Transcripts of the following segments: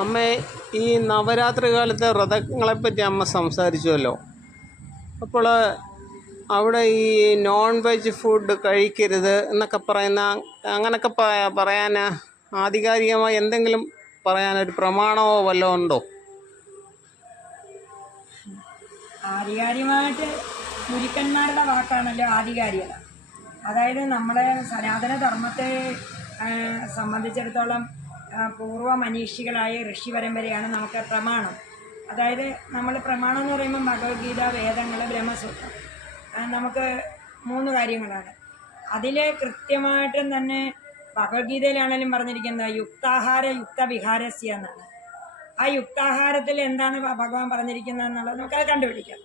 അമ്മ ഈ നവരാത്രി കാലത്തെ വ്രതങ്ങളെപ്പറ്റി അമ്മ സംസാരിച്ചുവല്ലോ. അപ്പോൾ അവിടെ ഈ നോൺ വെജ് ഫുഡ് കഴിക്കരുത് എന്നൊക്കെ പറയുന്ന അങ്ങനൊക്കെ പ- പറയാൻ ആധികാരികമായി എന്തെങ്കിലും പറയാനൊരു പ്രമാണമോ വല്ലതും ഉണ്ടോ? ആധികാരികമായിട്ട് ഗുരുക്കന്മാരുടെ വാക്കാണല്ലോ ആധികാരികത. അതായത് നമ്മളെ സനാതന ധർമ്മത്തെ സംബന്ധിച്ചിടത്തോളം ആ, പൂർവ മനീഷികളായ ഋഷി പരമ്പരയാണ് നമുക്ക് പ്രമാണം. അതായത് നമ്മൾ പ്രമാണം എന്ന് പറയുമ്പോൾ ഭഗവത്ഗീത വേദങ്ങൾ ബ്രഹ്മസൂത്രം. നമുക്ക് മൂന്ന് കാര്യങ്ങളാണ്. അതിൽ കൃത്യമായിട്ടും തന്നെ ഭഗവത്ഗീതയിലാണെങ്കിലും പറഞ്ഞിരിക്കുന്നത് യുക്താഹാര യുക്ത വിഹാരസ്യ എന്നാണ്. ആ യുക്താഹാരത്തിൽ എന്താണ് ഭഗവാൻ പറഞ്ഞിരിക്കുന്നത് എന്നുള്ളത് നമുക്കത് കണ്ടുപിടിക്കാം.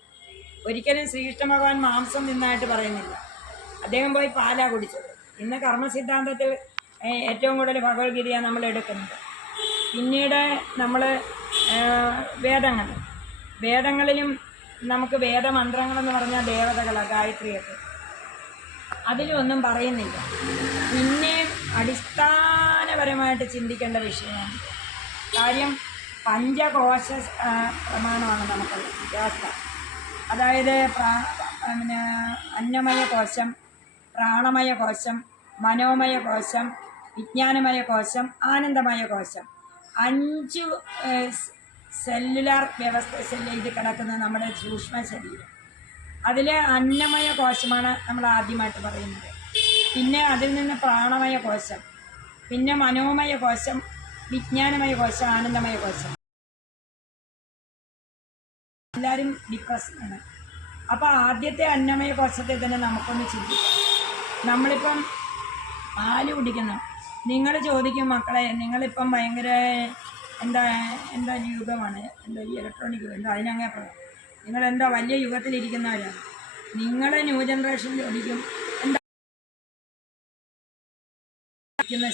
ഒരിക്കലും ശ്രീകൃഷ്ണ ഭഗവാൻ മാംസം നിന്നായിട്ട് പറയുന്നില്ല. അദ്ദേഹം പോയി പാലാ കുടിച്ചത്. ഇന്ന് കർമ്മസിദ്ധാന്തത്തിൽ ഏറ്റവും കൂടുതൽ ഭഗവത്ഗീതയാണ് നമ്മൾ എടുക്കുന്നത്. പിന്നീട് നമ്മൾ വേദങ്ങൾ. വേദങ്ങളിലും നമുക്ക് വേദമന്ത്രങ്ങളെന്ന് പറഞ്ഞാൽ ദേവതകളാണ് ഗായത്രിയൊക്കെ. അതിലൊന്നും പറയുന്നില്ല. പിന്നെ അടിസ്ഥാനപരമായിട്ട് ചിന്തിക്കേണ്ട വിഷയമാണ്. കാര്യം പഞ്ചകോശ പ്രമാണമാണ് നമുക്കുള്ളത്. വ്യവസ്ഥ. അതായത് പ്രാ പിന്നെ അന്നമയ കോശം പ്രാണമയ കോശം മനോമയ കോശം വിജ്ഞാനമയ കോശം ആനന്ദമയ കോശം. അഞ്ചു സെല്ലുലാർ വ്യവസ്ഥ ഇത് കിടക്കുന്ന നമ്മുടെ സൂക്ഷ്മ ശരീരം. അതിൽ അന്നമയ കോശമാണ് നമ്മൾ ആദ്യമായിട്ട് പറയുന്നത്. പിന്നെ അതിൽ നിന്ന് പ്രാണമയ കോശം പിന്നെ മനോമയ കോശം വിജ്ഞാനമയ കോശം ആനന്ദമയ കോശം. എല്ലാവരും ആണ്. അപ്പോൾ ആദ്യത്തെ അന്നമയ കോശത്തെ തന്നെ നമുക്കൊന്ന് ചിന്തിക്കാം. നമ്മളിപ്പം പാൽ കുടിക്കുന്നു നിങ്ങൾ ചോദിക്കും മക്കളെ നിങ്ങളിപ്പം ഭയങ്കര എന്താ എന്താ യുഗമാണ്? എന്താ ഈ ഇലക്ട്രോണിക് എന്താ അതിനങ്ങനെ പറയാം നിങ്ങളെന്താ വലിയ യുഗത്തിലിരിക്കുന്നവരാണ് നിങ്ങളെ ന്യൂ ജനറേഷൻ ചോദിക്കും എന്താ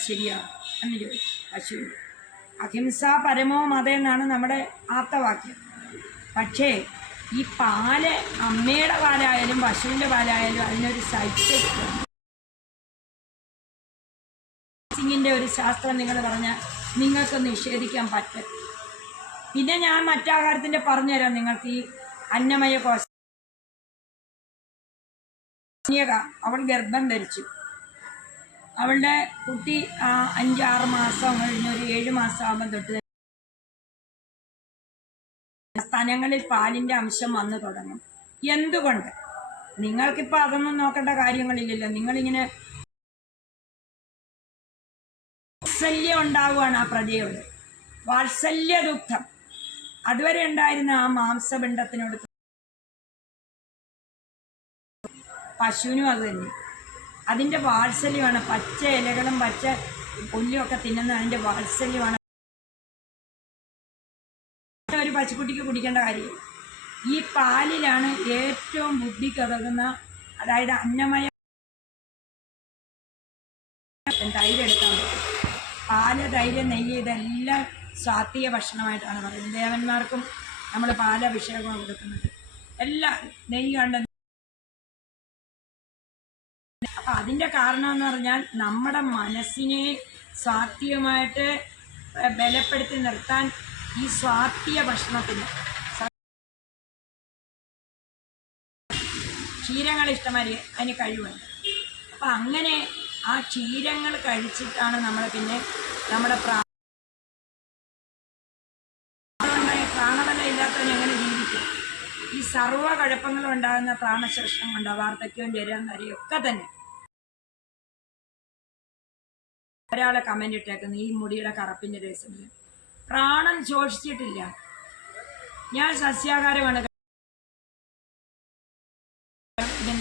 ശരിയാണ് എന്ന് ചോദിക്കും. പശു അഹിംസ പരമോ മത എന്നാണ് നമ്മുടെ ആപ്തവാക്യം. പക്ഷേ ഈ പാൽ അമ്മയുടെ പാലായാലും പശുവിന്റെ പാലായാലും അതിനൊരു സൈറ്റ് സിംഗിന്റെ ഒരു ശാസ്ത്രം നിങ്ങൾ പറഞ്ഞാൽ നിങ്ങൾക്ക് നിഷേധിക്കാൻ പറ്റും. പിന്നെ ഞാൻ മറ്റാഹാരത്തിന്റെ പറഞ്ഞുതരാം നിങ്ങൾക്ക് ഈ അന്നമയ കോശ അവൾ ഗർഭം ധരിച്ചു. അവളുടെ കുട്ടി അഞ്ചാറ് മാസം കഴിഞ്ഞ് ഒരു ഏഴ് മാസം ആകുമ്പോൾ തൊട്ട് സ്ഥലങ്ങളിൽ പാലിന്റെ അംശം വന്നു തുടങ്ങും. എന്തുകൊണ്ട്? നിങ്ങൾക്കിപ്പോൾ അതൊന്നും നോക്കേണ്ട കാര്യങ്ങളില്ലല്ലോ. നിങ്ങളിങ്ങനെ വാത്സല്യം ഉണ്ടാവുകയാണ് ആ പ്രജയോട് വാത്സല്യ ദുഃഖം. അതുവരെ ഉണ്ടായിരുന്ന ആ മാംസപിണ്ഡത്തിനോട് പശുവിനും അത് തന്നെ. അതിന്റെ വാത്സല്യമാണ് പച്ച ഇലകളും പച്ച പുല്ലും ഒക്കെ തിന്നുന്ന അതിന്റെ വാത്സല്യമാണ്. ഒരു പശുക്കുട്ടിക്ക് കുടിക്കേണ്ട കാര്യം. ഈ പാലിലാണ് ഏറ്റവും ബുദ്ധി ബുദ്ധിക്കുതകുന്ന അതായത് അന്നമയ തൈര് എടുക്കാൻ പറ്റും പാൽ തൈര് നെയ്യ് ഇതെല്ലാം സ്വാത്വിക ഭക്ഷണമായിട്ടാണ് പറയുന്നത്. ദേവന്മാർക്കും നമ്മൾ പാലഭിഷേകം കൊടുക്കുന്നത്. എല്ലാം നെയ്യ് കണ്ട അപ്പം അതിന്റെ കാരണം എന്ന് പറഞ്ഞാൽ നമ്മുടെ മനസ്സിനെ സ്വാത്തിയുമായിട്ട് ബലപ്പെടുത്തി നിർത്താൻ ഈ സ്വാത്തിയ ഭക്ഷണത്തിന് ക്ഷീരങ്ങൾ ഇഷ്ടമായി അതിന് കഴിവുണ്ട്. അപ്പം അങ്ങനെ ആ ക്ഷീരങ്ങൾ കഴിച്ചിട്ടാണ് നമ്മൾ പിന്നെ നമ്മുടെ പ്രാ പ്രാണബലം എങ്ങനെ ജീവിക്കും? ഈ സർവ കുഴപ്പങ്ങളും ഉണ്ടാകുന്ന പ്രാണശോഷണം കൊണ്ട് വാർദ്ധക്യവും ജരം നരയും ഒക്കെ തന്നെ. ഒരാളെ കമന്റ് ഇട്ടേക്കുന്നു ഈ മുടിയുടെ കറുപ്പിന്റെ രസമില്ല പ്രാണൻ ശോഷിച്ചിട്ടില്ല ഞാൻ സസ്യാഹാരമാണ്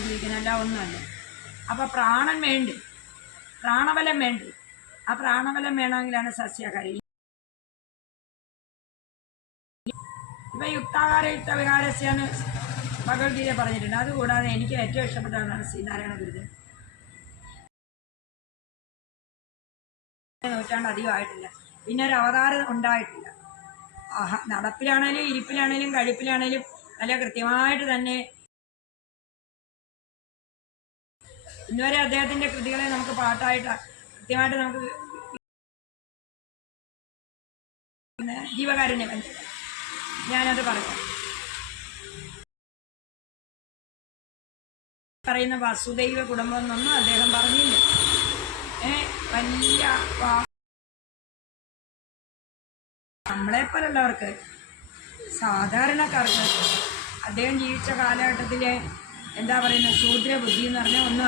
ജീവിക്കുന്നത് അല്ല ഒന്നുമല്ല. അപ്പൊ പ്രാണൻ വേണ്ടി? പ്രാണബലം വേണ്ടി? ആ പ്രാണബലം വേണമെങ്കിലാണ് സസ്യാഹാരി. ഇപ്പൊ യുക്താഹാര യുക്ത വിഹാരസ്യാന്ന് ഭഗവത്ഗീത പറഞ്ഞിട്ടുണ്ട്. അതുകൂടാതെ എനിക്ക് ഏറ്റവും ഇഷ്ടപ്പെട്ടതാണ് ശ്രീനാരായണ ഗുരുദേവൻ. നൂറ്റാണ്ട് അധികമായിട്ടില്ല പിന്നെ ഒരു അവതാരം ഉണ്ടായിട്ടില്ല. നടപ്പിലാണേലും ഇരിപ്പിലാണേലും കഴിപ്പിലാണേലും നല്ല കൃത്യമായിട്ട് തന്നെ ഇന്നുവരെ അദ്ദേഹത്തിന്റെ കൃതികളെ നമുക്ക് പാട്ടായിട്ട് കൃത്യമായിട്ട് നമുക്ക് ജീവകാരുണ്യ ഞാനത് പറയാം. പറയുന്ന വസുദൈവ കുടുംബം എന്നൊന്നും അദ്ദേഹം പറഞ്ഞില്ല. ഏ വലിയ നമ്മളെ പോലുള്ളവർക്ക് സാധാരണക്കാർക്ക് അദ്ദേഹം ജീവിച്ച കാലഘട്ടത്തിലെ എന്താ പറയുന്ന ശൂദ്ര ബുദ്ധി എന്ന് പറഞ്ഞാൽ ഒന്നും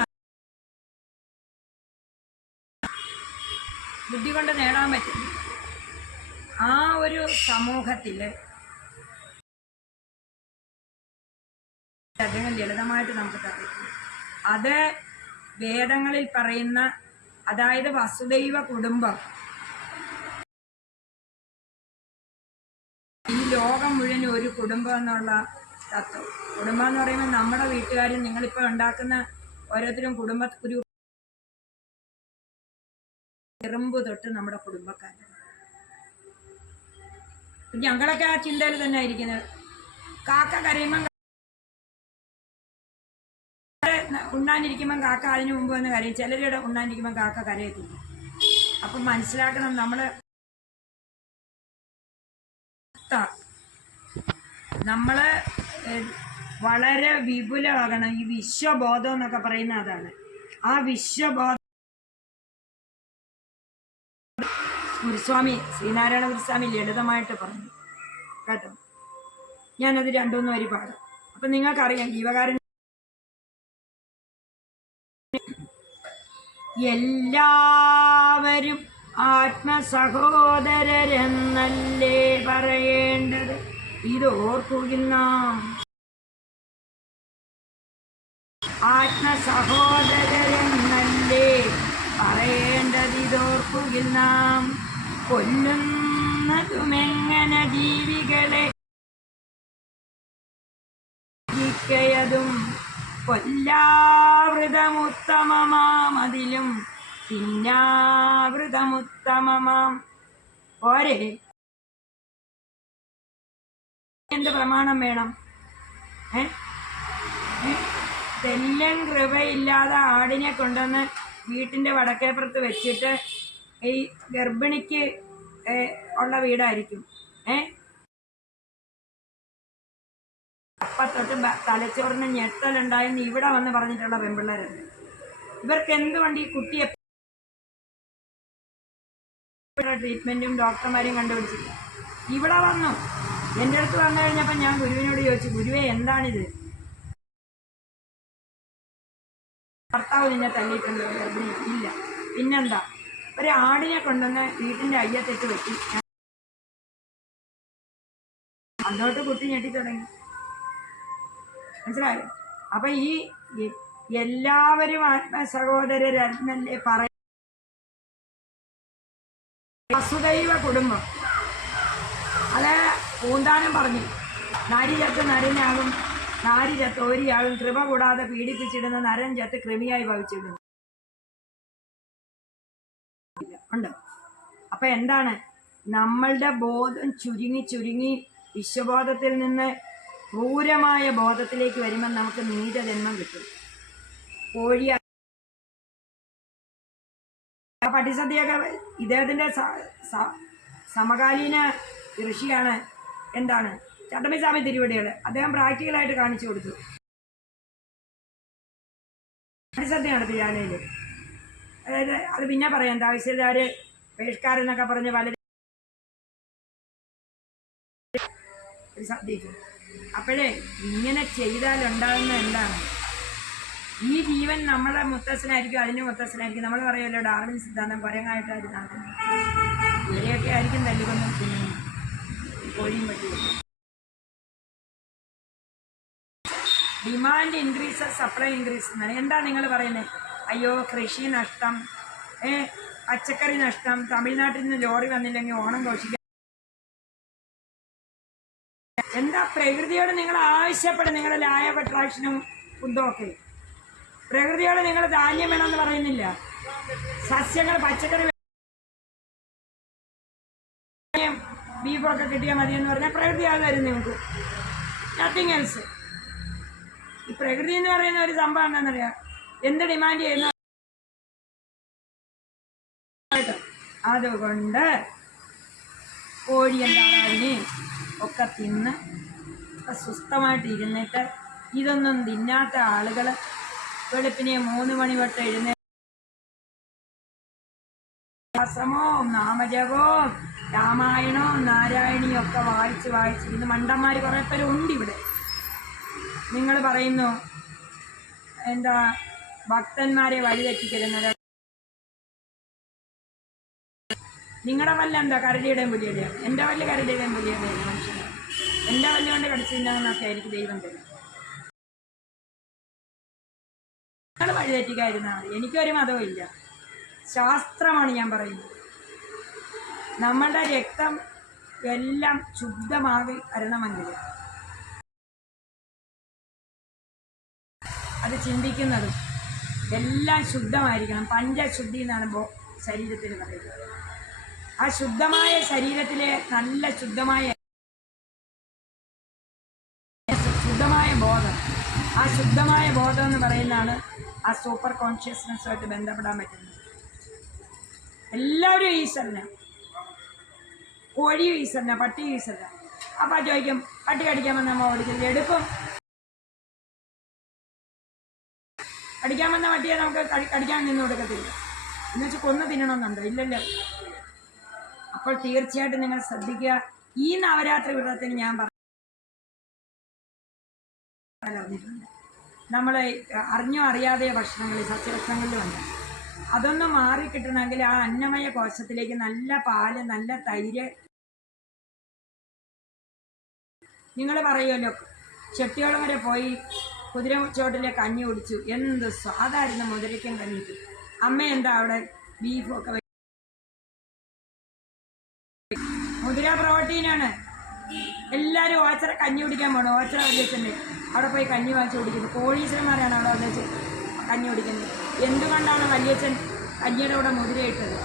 ബുദ്ധി കൊണ്ട് നേടാൻ പറ്റും. ആ ഒരു സമൂഹത്തിൽ അദ്ദേഹം ലളിതമായിട്ട് നമുക്ക് തരും അത് വേദങ്ങളിൽ പറയുന്ന അതായത് വസുദൈവ കുടുംബം ഈ ലോകം മുഴുവൻ ഒരു കുടുംബം എന്നുള്ള തത്വം. കുടുംബം എന്ന് പറയുമ്പോൾ നമ്മുടെ വീട്ടുകാരും നിങ്ങളിപ്പോൾ ഉണ്ടാക്കുന്ന ഓരോരുത്തരും കുടുംബ ഒരു എറുമ്പ് തൊട്ട് നമ്മുടെ കുടുംബക്കാരാണ് ഞങ്ങളൊക്കെ ആ ചിന്തയിൽ തന്നെ ഇരിക്കുന്നത് കാക്ക കരയുമ്പം ഉണ്ണാനിരിക്കുമ്പം കാക്ക അതിന് മുമ്പ് വന്ന് കരയും. ചിലരുടെ ഉണ്ണാനിരിക്കുമ്പം കാക്ക കരയത്തില്ല. അപ്പം മനസ്സിലാക്കണം നമ്മൾ നമ്മൾ വളരെ വിപുലമാകണം. ഈ വിശ്വബോധം എന്നൊക്കെ പറയുന്ന അതാണ്. ആ വിശ്വബോധം ഗുരുസ്വാമി ശ്രീനാരായണ ഗുരുസ്വാമി ലളിതമായിട്ട് പറഞ്ഞു. കേട്ടോ? ഞാനത് രണ്ടുമൂന്ന് വരി പാടും. അപ്പം നിങ്ങൾക്കറിയാം ജീവകാരൻ എല്ലാവരും ആത്മസഹോദരരെന്നല്ലേ പറയേണ്ടത്? ഇത് ഓർക്കുകുന്ന ആത്മസഹോദരരെന്നല്ലേ പറയേണ്ടത്? ഇതോർക്കുകയും നാം കൊല്ലുന്നതുമെങ്ങനെ ജീവികളെ യതും കൊല്ലാവൃതമുത്തമമാം അതിലും പിന്നാവൃതമുത്തമമാം. പോരെ. എന്ത് പ്രമാണം വേണം? തെല്ലം കൃപയില്ലാതെ ആടിനെ കൊണ്ടുവന്ന് വീട്ടിന്റെ വടക്കേപ്പുറത്ത് വെച്ചിട്ട് ഈ ഗർഭിണിക്ക് ഉള്ള വീടായിരിക്കും. ഏ? അപ്പത്തൊട്ട് തലച്ചോറിന് ഞെട്ടലുണ്ടായെന്ന് ഇവിടെ വന്ന് പറഞ്ഞിട്ടുള്ള പെൺപിള്ളേരുണ്ട് ഇവർക്ക് എന്തുകൊണ്ട് ഈ കുട്ടിയെ ട്രീറ്റ്മെന്റും ഡോക്ടർമാരെയും കണ്ടുപിടിച്ചില്ല. ഇവിടെ വന്നു. എന്റെ അടുത്ത് വന്നു കഴിഞ്ഞപ്പോൾ ഞാൻ ഗുരുവിനോട് ചോദിച്ചു ഗുരുവെ എന്താണിത്? ഭർത്താവ് നിന്നെ തല്ലിയിട്ടുണ്ട് ഗർഭിണി ഇല്ല. പിന്നെന്താ? ഒരു ആടിനെ കൊണ്ടുവന്ന് വീട്ടിന്റെ അയ്യത്തേക്ക് വെട്ടി അന്നോട്ട് കുട്ടി ഞെട്ടി തുടങ്ങി. മനസ്സിലായോ? അപ്പൊ ഈ എല്ലാവരും ആത്മസഹോദരരല്ലേ പറ വസുദൈവ കുടുംബം. അത് പൂന്താനം പറഞ്ഞു. നാരി ചത്ത് നരനാകും നാരി ചത്ത് ഓരിയാകും കൃപ കൂടാതെ പീഡിപ്പിച്ചിടുന്ന നരൻ ചത്ത് കൃമിയായി ഭവിച്ചിടുന്നു. ഉണ്ട്. അപ്പൊ എന്താണ്? നമ്മളുടെ ബോധം ചുരുങ്ങി ചുരുങ്ങി വിശ്വബോധത്തിൽ നിന്ന് ക്രൂരമായ ബോധത്തിലേക്ക് വരുമ്പോൾ നമുക്ക് നീചജന്മം കിട്ടും. കോഴി പട്ടിസദ്യയൊക്കെ ഇദ്ദേഹത്തിന്റെ സമകാലീന ഋഷിയാണ് എന്താണ്? ചട്ടമ്പിസ്വാമി തിരുവടികൾ അദ്ദേഹം പ്രാക്ടിക്കലായിട്ട് കാണിച്ചു കൊടുത്തു. പട്ടിസദ്യ നടത്തി അതായത് അത് പിന്നെ പറയാം തഹസിൽദാര് എന്നൊക്കെ പറഞ്ഞ് പലരും സദ്യക്ക്. അപ്പോഴേ ഇങ്ങനെ ചെയ്താൽ ഉണ്ടാകുന്ന എന്താണ്? ഈ ജീവൻ നമ്മളെ മുത്തച്ഛനായിരിക്കും അതിന്റെ മുത്തച്ഛനായിരിക്കും. നമ്മൾ പറയുമല്ലോ ഡാർവിൻ സിദ്ധാന്തം പരങ്ങായിട്ടായിരുന്നു നടക്കുന്നത് ഇവരെയൊക്കെ ആയിരിക്കും തല്ലിക്കൊന്നും കോഴിയും പറ്റിയും ഡിമാൻഡ് ഇൻക്രീസ് സപ്ലൈ ഇൻക്രീസ് എന്നാണ്. എന്താ നിങ്ങൾ പറയുന്നത്? അയ്യോ കൃഷി നഷ്ടം. പച്ചക്കറി നഷ്ടം. തമിഴ്നാട്ടിൽ നിന്ന് ലോറി വന്നില്ലെങ്കിൽ ഓണം ഘോഷിക്കാൻ. എന്താ പ്രകൃതിയോട് നിങ്ങൾ ആവശ്യപ്പെടും നിങ്ങളുടെ ലായ ഫുഡും ഒക്കെ. പ്രകൃതിയോട് നിങ്ങൾ ധാന്യം വേണമെന്ന് പറയുന്നില്ല. സസ്യങ്ങൾ പച്ചക്കറി ബീഫൊക്കെ കിട്ടിയാൽ മതി എന്ന് പറഞ്ഞാൽ പ്രകൃതി അത് തരും നിങ്ങൾക്ക്. നത്തിങ് എൽസ് ഈ പ്രകൃതി എന്ന് പറയുന്ന ഒരു സംഭവം എന്താണെന്നറിയാം? എന്ത് ഡിമാൻഡ് ചെയ്യുന്ന? അതുകൊണ്ട് കോഴിയും താറാവിനെയും ഒക്കെ തിന്ന് സ്വസ്ഥമായിട്ട് ഇരുന്നിട്ട് ഇതൊന്നും തിന്നാത്ത ആളുകൾ വെളുപ്പിനെ മൂന്ന് മണി തൊട്ട് എഴുന്നേ നാമജവും രാമായണവും നാരായണിയും ഒക്കെ വായിച്ച് വായിച്ച് ഇന്ന് മണ്ടന്മാർ കുറേ പേരുണ്ട് ഇവിടെ. നിങ്ങൾ പറയുന്നു എന്താ ഭക്തന്മാരെ വഴിതെറ്റിക്കരുന്നത് നിങ്ങളുടെ വല്ല എന്താ? കരടിയുടെയും പുലിയുടെയും? എന്റെ വല്ല കരടിയുടെയും പുലിയുടെയും? മനുഷ്യനെ. എന്റെ വല്ല കൊണ്ട് ആയിരിക്കും ദൈവം തരും. നിങ്ങൾ വഴിതെറ്റിക്കാതിരുന്നാൽ മതി. എനിക്കൊരു ഇല്ല. ശാസ്ത്രമാണ് ഞാൻ പറയുന്നത്. നമ്മളുടെ രക്തം എല്ലാം ശുദ്ധമാകി വരണമെങ്കിൽ അത് ചിന്തിക്കുന്നതും എല്ലാം ശുദ്ധമായിരിക്കണം. പഞ്ചശുദ്ധി എന്നാണ് ശരീരത്തിന് പറയുന്നത്. ആ ശുദ്ധമായ ശരീരത്തിലെ നല്ല ശുദ്ധമായ ശുദ്ധമായ ബോധം. ആ ശുദ്ധമായ ബോധം എന്ന് പറയുന്നതാണ് ആ സൂപ്പർ കോൺഷ്യസ്നെസ്സുമായിട്ട് ബന്ധപ്പെടാൻ പറ്റുന്നത്. എല്ലാവരും ഈശ്വരനാണ് കോഴിയും ഈശ്വരനാണ് പട്ടിയും ഈശ്വരനാണ് അപ്പം ചോദിക്കും പട്ടി കടിക്കാമെന്ന് നമ്മൾ ഓടിക്കുന്നത്? എടുക്കും. കടിക്കാമെന്ന പട്ടിയെ നമുക്ക് കടി- കടിക്കാൻ നിന്ന് കൊടുക്കത്തില്ല. എന്ന് വെച്ചാൽ കൊന്നു തിന്നണമെന്നുണ്ടോ ഇല്ലല്ലോ. അപ്പോൾ തീർച്ചയായിട്ടും നിങ്ങൾ ശ്രദ്ധിക്കുക. ഈ നവരാത്രി വ്രതത്തിൽ ഞാൻ പറഞ്ഞിട്ടുണ്ട്. നമ്മൾ അറിഞ്ഞോ അറിയാതെയോ ഭക്ഷണങ്ങളിൽ സസ്യഭക്ഷണങ്ങളിലുണ്ട് അതൊന്നും മാറിക്കിട്ടണമെങ്കിൽ ആ അന്നമയ കോശത്തിലേക്ക് നല്ല പാൽ നല്ല തൈര് നിങ്ങൾ പറയുമല്ലോ ചെട്ടിയോളം വരെ പോയി കുതിര ചോട്ടിലെ കഞ്ഞി കുടിച്ചു. എന്ത് സ്വാദായിരുന്നു മുതിരയ്ക്കും കഞ്ഞിക്ക്. അമ്മ എന്താ അവിടെ? ബീഫൊക്കെ മുതിര പ്രോട്ടീനാണ് എല്ലാവരും ഓച്ചറ കഞ്ഞി കുടിക്കാൻ പോകണം ഓച്ചറ വല്യച്ഛന്റെ അവിടെ പോയി കഞ്ഞി വാങ്ങിച്ച് കുടിക്കുന്നത് കോഴീശ്വരന്മാരാണ് അവിടെ വല്യച്ഛൻ കഞ്ഞി കുടിക്കുന്നത്. എന്തുകൊണ്ടാണ് വല്യച്ഛൻ കഞ്ഞിയുടെ കൂടെ മുതിര ഇട്ടത്?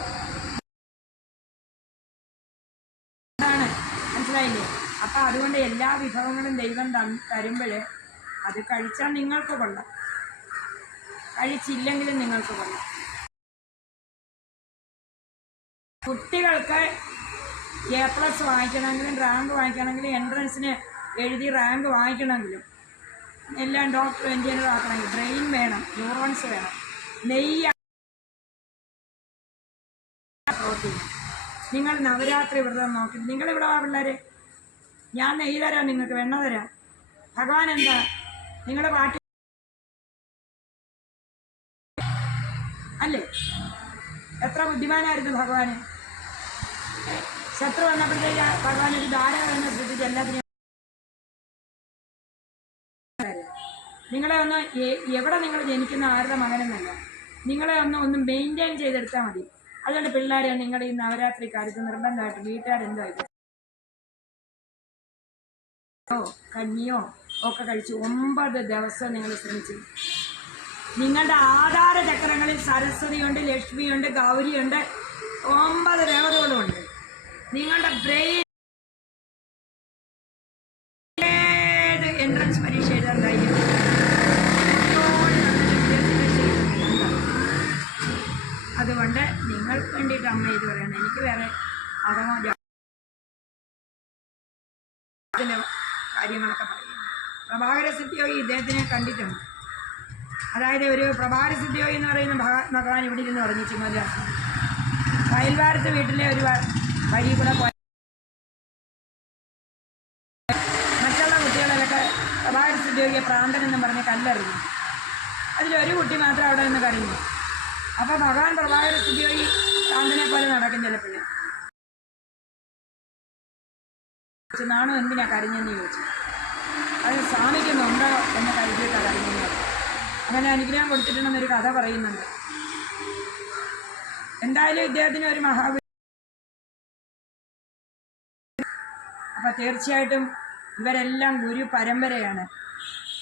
മനസ്സിലായില്ലേ? അപ്പം അതുകൊണ്ട് എല്ലാ വിഭവങ്ങളും ദൈവം തരുമ്പോൾ അത് കഴിച്ചാൽ നിങ്ങൾക്ക് കൊള്ളാം. കഴിച്ചില്ലെങ്കിലും നിങ്ങൾക്ക് കൊള്ളാം. കുട്ടികൾക്ക് എ പ്ലസ് വാങ്ങിക്കണമെങ്കിലും റാങ്ക് വാങ്ങിക്കണമെങ്കിലും എൻട്രൻസിന് എഴുതി റാങ്ക് വാങ്ങിക്കണമെങ്കിലും എല്ലാം ഡോക്ടർ എഞ്ചിനീയർ ആക്കണമെങ്കിൽ ബ്രെയിൻ വേണം ന്യൂറോൺസ് വേണം. നെയ്യ പ്രോട്ടീൻ നിങ്ങൾ നവരാത്രി വ്രതം നോക്കി. നിങ്ങളിവിടെ വാ പിള്ളേരെ. ഞാൻ നെയ്യ് തരാം നിങ്ങൾക്ക് വെണ്ണ തരാം. ഭഗവാൻ എന്താ നിങ്ങളുടെ പാട്ട് അല്ലേ? എത്ര ബുദ്ധിമാനായിരുന്നു ഭഗവാന്? ശത്രു വന്നപ്പോഴത്തേക്ക് ഭഗവാൻ ഒരു ധാരണ ശ്രദ്ധിച്ച് എല്ലാത്തിനും നിങ്ങളെ ഒന്ന് എവിടെ നിങ്ങൾ ജനിക്കുന്ന ആരുടെ മകനെന്നല്ല. നിങ്ങളെ ഒന്ന് ഒന്ന് മെയിന്റെയിൻ ചെയ്തെടുത്താൽ മതി. അതുകൊണ്ട് പിള്ളേരെ നിങ്ങളുടെ ഈ നവരാത്രി കാലത്ത് നിർബന്ധമായിട്ട് വീട്ടുകാരെന്തോ ഓ കഞ്ഞിയോ? ഒക്കെ കഴിച്ച് ഒമ്പത് ദിവസം നിങ്ങൾ ശ്രമിച്ചു നിങ്ങളുടെ ആധാര ചക്രങ്ങളിൽ സരസ്വതിയുണ്ട് ലക്ഷ്മിയുണ്ട് ഗൗരിയുണ്ട് ഒമ്പത് ദേവതകളുമുണ്ട് നിങ്ങളുടെ ബ്രെയിൻ എൻട്രൻസ് പരീക്ഷ എഴുതാൻ. അതുകൊണ്ട് നിങ്ങൾക്ക് വേണ്ടിയിട്ട് അമ്മ ഇത് പറയണം എനിക്ക് വേറെ ഇതിന്റെ കാര്യങ്ങളൊക്കെ പറയും പ്രഭാകര സിദ്ധിയോഗി ഇദ്ദേഹത്തിനെ കണ്ടിട്ടുണ്ട്. അതായത് ഒരു പ്രഭാകര സിദ്ധിയോഗി എന്ന് പറയുന്ന ഭഗ- ഭഗവാൻ ഇവിടെ ഇരുന്ന് പറഞ്ഞു വയൽവാരത്ത് വീട്ടിലെ ഒരു വഴി കൂടെ മറ്റുള്ള കുട്ടികളൊക്കെ പ്രഭാകര സിദ്ധിയോഗിയെ പ്രാന്തൻ എന്ന് പറഞ്ഞ് കല്ലെറിഞ്ഞു. അതിലൊരു കുട്ടി മാത്രം അവിടെ നിന്ന് കരഞ്ഞു അപ്പോൾ ഭഗവാൻ പ്രഭാകര സിദ്ധിയോഗി പ്രാന്തനെ പോലെ നടക്കും ചിലപ്പോഴേ നാണു എന്തിനാ കരിഞ്ഞെന്ന് ചോദിച്ചു. അത് സാധിക്കുന്നുണ്ടോ എന്ന് കരുതിയിട്ടാണ് അറിയുന്നത് അങ്ങനെ അനുഗ്രഹം കൊടുത്തിട്ടുണ്ടെന്നൊരു കഥ പറയുന്നുണ്ട്. എന്തായാലും ഇദ്ദേഹത്തിന് ഒരു മഹാഗുരു അപ്പൊ തീർച്ചയായിട്ടും ഇവരെല്ലാം ഗുരു പരമ്പരയാണ്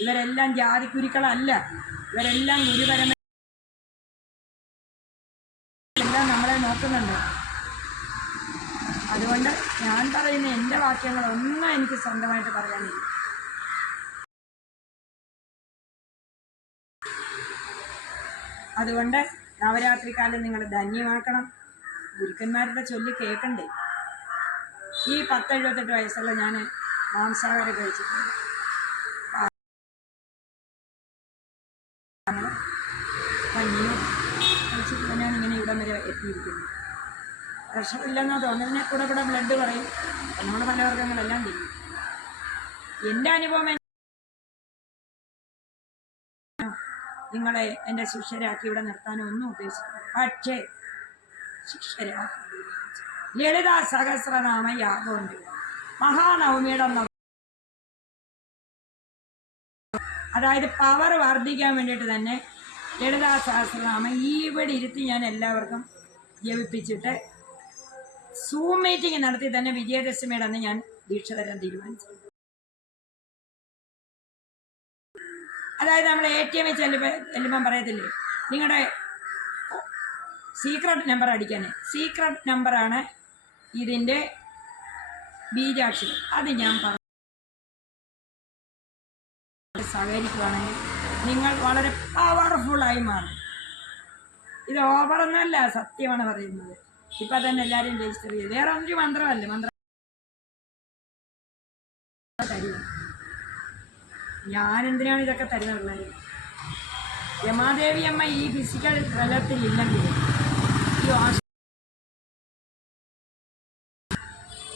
ഇവരെല്ലാം ജാതി കുരുക്കളല്ല ഇവരെല്ലാം ഗുരു പരമ്പര എല്ലാം നമ്മളെ നോക്കുന്നുണ്ട്. അതുകൊണ്ട് ഞാൻ പറയുന്ന എന്റെ വാക്യങ്ങളൊന്നും എനിക്ക് സ്വന്തമായിട്ട് പറയാനില്ല. അതുകൊണ്ട് നവരാത്രി കാലം നിങ്ങൾ ധന്യമാക്കണം. ഗുരുക്കന്മാരുടെ ചൊല്ലി കേൾക്കണ്ടേ? ഈ പത്തെഴുപത്തെട്ട് വയസ്സുള്ള ഞാൻ മാംസാഹാരം കഴിച്ചിട്ടുണ്ട്. കഞ്ഞിയും കഴിച്ചിട്ട് തന്നെയാണ് ഇങ്ങനെ ഇവിടം വരെ എത്തിയിരിക്കുന്നത്. പ്രഷറില്ലെന്നാ തോന്നുന്നതിനെ കൂടെ കൂടെ ബ്ലഡ് പറയും. നമ്മുടെ പലവർഗങ്ങളെല്ലാം ചെയ്യും എന്റെ അനുഭവം നിങ്ങളെ എന്റെ ശിഷ്യരാക്കി ഇവിടെ നിർത്താനൊന്നും ഉദ്ദേശിക്കുന്നു. പക്ഷേ ശിഷ്യരാക്കി. ലളിതാ സഹസ്രനാമ യാഗമുണ്ട്. മഹാനവമിയുടെ അതായത് പവർ വർദ്ധിക്കാൻ വേണ്ടിയിട്ട് തന്നെ ലളിതാ സഹസ്രനാമം ഇവിടെ ഇരുത്തി ഞാൻ എല്ലാവർക്കും ജപിപ്പിച്ചിട്ട് സൂം മീറ്റിംഗ് നടത്തി തന്നെ വിജയദശമിയുടെ അന്ന് ഞാൻ ദീക്ഷ തരാൻ തീരുമാനിച്ചു. അതായത് നമ്മൾ എ ടി എമ്മിൽ ചെല്ലുമ്പോൾ ചെല്ലുമ്പം പറയത്തില്ലേ? നിങ്ങളുടെ സീക്രട്ട് നമ്പർ അടിക്കാനേ. സീക്രട്ട് നമ്പറാണ് ഇതിന്റെ ബീജാക്ഷരം അത് ഞാൻ പറഞ്ഞു. സഹകരിക്കുകയാണെങ്കിൽ നിങ്ങൾ വളരെ പവർഫുള്ളായി മാറും. ഇത് ഓവറൊന്നുമല്ല സത്യമാണ് പറയുന്നത്. ഇപ്പം തന്നെ എല്ലാവരും രജിസ്റ്റർ ചെയ്ത്. വേറെ ഒരു മന്ത്രമല്ല മന്ത്രം. ഞാനെന്തിനാണ് ഇതൊക്കെ തരുന്നുള്ളത് രമാദേവി അമ്മ ഈ ഫിസിക്കൽ തലത്തിൽ ഇല്ലെങ്കിൽ ഈ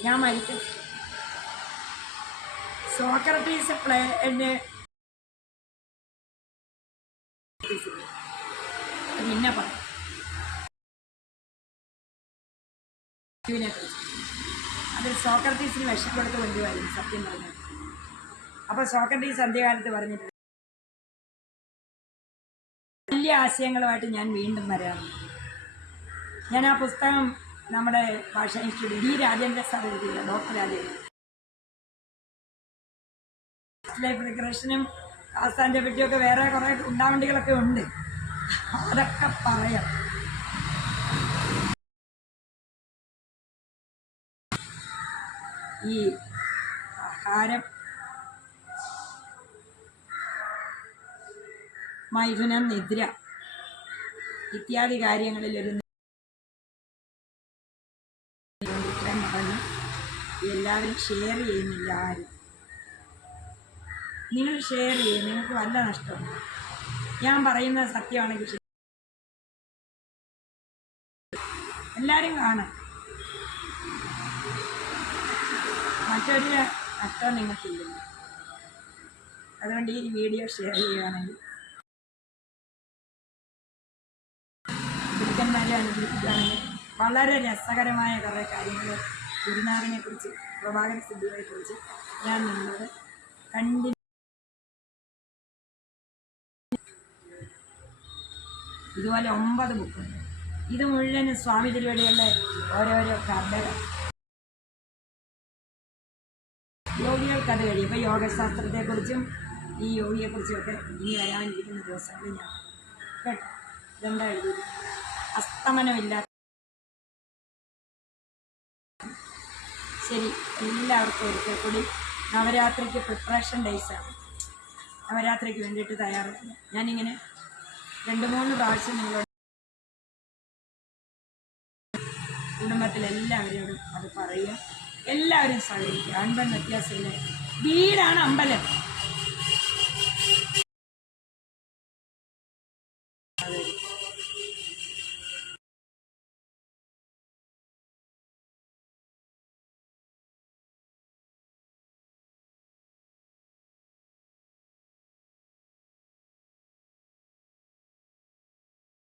ഞാൻ മരിക്കും സോക്രട്ടീസ് പ്ലേ എന്നെ പിന്നെ പറയാം അതിൽ സോക്രട്ടീസിന് വിഷം കൊടുത്ത് കൊണ്ടുവരും സത്യം പറഞ്ഞത് അപ്പോൾ സോക്രട്ടീസ് സന്ധ്യകാലത്ത് പറഞ്ഞിട്ടുണ്ട് വലിയ ആശയങ്ങളുമായിട്ട് ഞാൻ വീണ്ടും വരാം. ഞാൻ ആ പുസ്തകം നമ്മുടെ ഭാഷ ഇൻസ്റ്റിറ്റ്യൂട്ട് ഡി രാജേന്ദ്ര സാർ എഴുതിയില്ല ഡോക്ടർ രാജേന്ദ്ര. ലൈഫ് റിഗ്രഷനും പറ്റിയൊക്കെ വേറെ കുറേ ഉണ്ടാവണ്ടികളൊക്കെ ഉണ്ട്. അതൊക്കെ പറയാം. ഈ ആഹാരം മൈഥുനം നിദ്ര ഇത്യാദി കാര്യങ്ങളിൽ ഒരു എല്ലാവരും ഷെയർ ചെയ്യുന്നില്ല ആരും. നിങ്ങൾ ഷെയർ ചെയ്യും നിങ്ങൾക്ക് വല്ല നഷ്ടം ഞാൻ പറയുന്നത് സത്യമാണെങ്കിൽ. എല്ലാവരും കാണാം. മറ്റൊരു നഷ്ടം നിങ്ങൾക്കില്ല. അതുകൊണ്ട് ഈ വീഡിയോ ഷെയർ ചെയ്യുകയാണെങ്കിൽ ഗുരുക്കന്മാരെ അനുഗ്രഹിക്കുകയാണെങ്കിൽ വളരെ രസകരമായ കുറേ കാര്യങ്ങൾ ഗുരുനാഥനെ കുറിച്ച് പ്രഭാകര സിദ്ധിയെ കുറിച്ച് ഞാൻ നിങ്ങളോട് കണ്ടി ഇതുപോലെ ഒമ്പത് ബുക്കുണ്ട് ഇത് മുഴുവനും സ്വാമി തിരുവടികളുടെ ഓരോരോ കഥകൾ. യോഗികൾക്ക് അത് കഴിയും ഇപ്പോൾ യോഗശാസ്ത്രത്തെക്കുറിച്ചും ഈ യോഗിയെക്കുറിച്ചും ഒക്കെ ഇനി വരാനിരിക്കുന്ന ദിവസങ്ങളിൽ ഞാൻ കേട്ടോ. ഇതെന്താ എഴുതി അസ്തമനമില്ലാത്ത ശരി എല്ലാവർക്കും ഒരിക്കൽ കൂടി നവരാത്രിക്ക് പ്രിപ്പറേഷൻ ഡേയ്സാണ് നവരാത്രിക്ക് വേണ്ടിയിട്ട് തയ്യാറാണ് ഞാനിങ്ങനെ രണ്ട് മൂന്ന് പ്രാവശ്യം നിങ്ങളോട് കുടുംബത്തിലെല്ലാവരോടും അത് പറയുക. എല്ലാവരും സഹകരിക്കുക. അൻപൻ വ്യത്യാസമില്ല. വീടാണ് അമ്പലം.